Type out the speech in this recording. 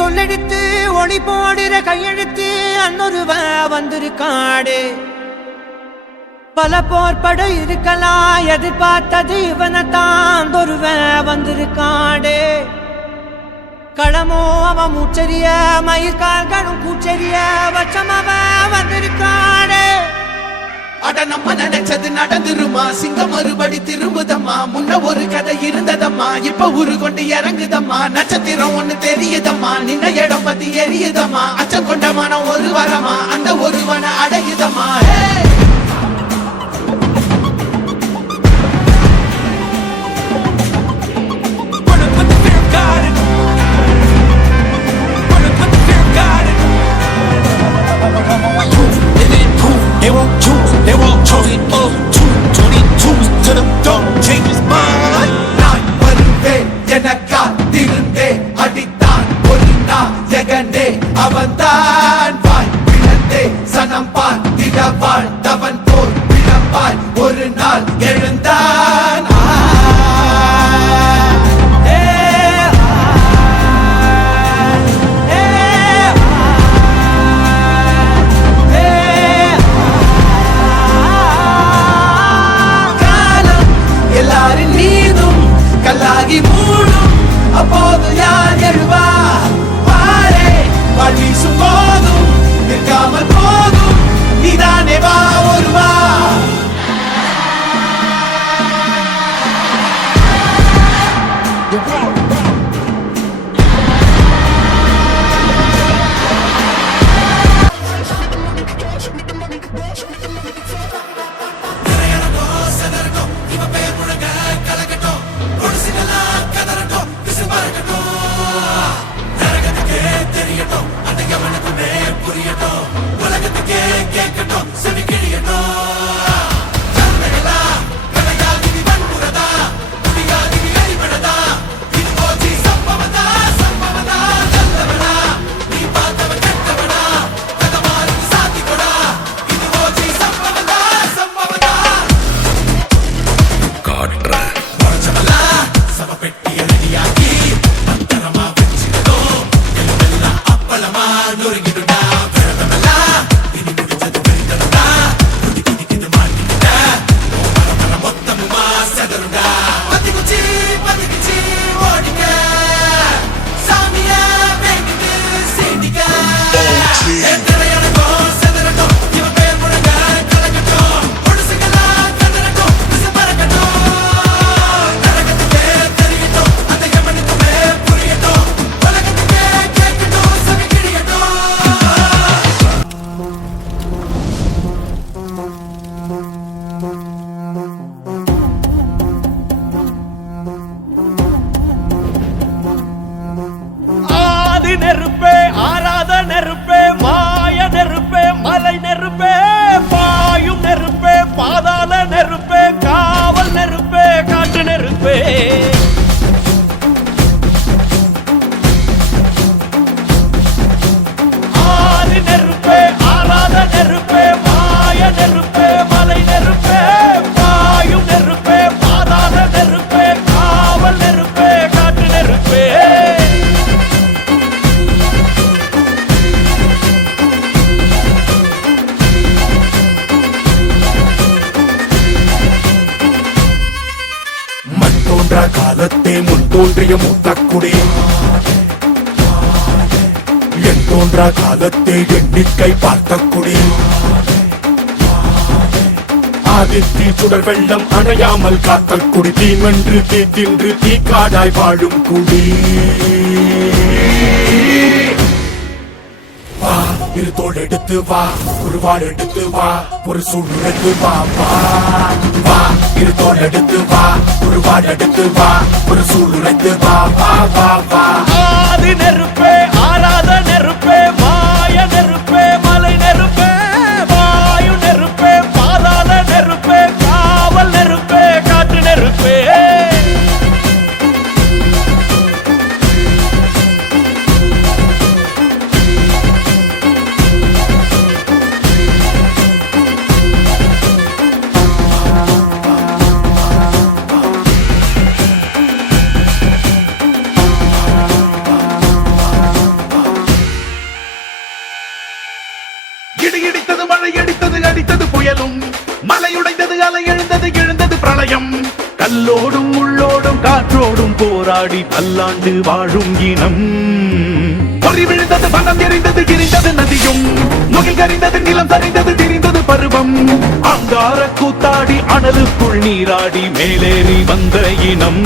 சொல்லெடுத்து ஒளி போடுற கையெழுத்து அன்னொருவ வந்திருக்காடு. பல போர்பட இருக்கலாம் எதிர்பார்த்தது இவனைத்தான் ஒருவ வந்திருக்காடு. களமோ அவன் மூச்சரிய மயிர்கால்களும் கூச்சரிய வச்சம் அவன் வந்திருக்காடு. அட நம்ம நினைச்சது நடந்துருமா, சிங்கம் மறுபடி திரும்புதம்மா. முன்ன ஒரு கதை இருந்ததம்மா, இப்ப ஊரு கொண்டு இறங்குதம்மா. நட்சத்திரம் ஒண்ணு தெரியுதம்மா, நின்ன இடம் பத்தி எரியுதம்மா. அச்சம் கொண்ட மனம் ஒரு வரமா, அந்த ஒருவனை அடையுதம்மா. They won't choose, they won't choose it up. 222s to the dog, change his mind. நான் வருவேன் எனக்கால் திருந்தே அடித்தான் ஒரு நாயகனே அவன்தான். வாய் பிளந்தே சனம் பார்த்திட வாழ்ந்தவன் போல் விளம்பாய் ஒரு நாள் எழுந்தான். எல்லாரின் மீதும் கல்லாகி மூடும் அப்போது யார் எழுவா? பாரே வாழ் வீசும் போதும் நிற்காமல் போதும் நீதானே வா ஒருவா. நெருப்பே ஆராத நெருப்பே மாய நெருப்பே மலை நெருப்பே பாயும் நெருப்பே பாதாள நெருப்பே காவல் நெருப்பே காட்டு நெருப்பே. ஆதி நெருப்பே ஆராத நெருப்பே மாய நெருப்பே மலை நெருப்பே பாயும் நெருப்பே பாதாள நெருப்பே காவல் நெருப்பே காட்டு நெருப்பே. காலத்தே முன் தோன்றிய மூத்தக்குடி என் தோன்றா காலத்தே எண்ணிக்கை பார்த்த குடி. ஆதித்தி சுடர் வெள்ளம் அணையாமல் காத்த குடி. தீமென்று தீ தின்று தீ காடாய் வாழும் குடி. வா இரு தோள் எடுத்து வா, ஒரு வாள் எடுத்து வா, ஒரு சூடு எடுத்து வா. வா இரு தோள் எடுத்து வா, ஒரு வாள் எடுத்து வா, ஒரு சூடு எடுத்து வா. வா ஆதி நெருப்பே ஆராத நெருப்பே மாய நெருப்பே மலை நெருப்பே வாயு நெருப்பே பாதாள நெருப்பே காவல் நெருப்பே காட்டு நெருப்பே. பொழிந்தது மழை அடித்தது அடித்தது புயலும் மலையுடைந்தது அலை எழுந்தது எழுந்தது பிரளயம் கல்லோடும் உள்ளோடும் காற்றோடும் போராடி பல்லாண்டு வாழும் இனம் பொறி விழுந்தது வனம் எரிந்தது எரிந்தது நதியும் முகில் கரிந்தது நிலம் சரிந்தது திரிந்தது பருவம் அங்கார கூத்தாடி அனலுக்குள் நீராடி மேலேறி வந்த இனம்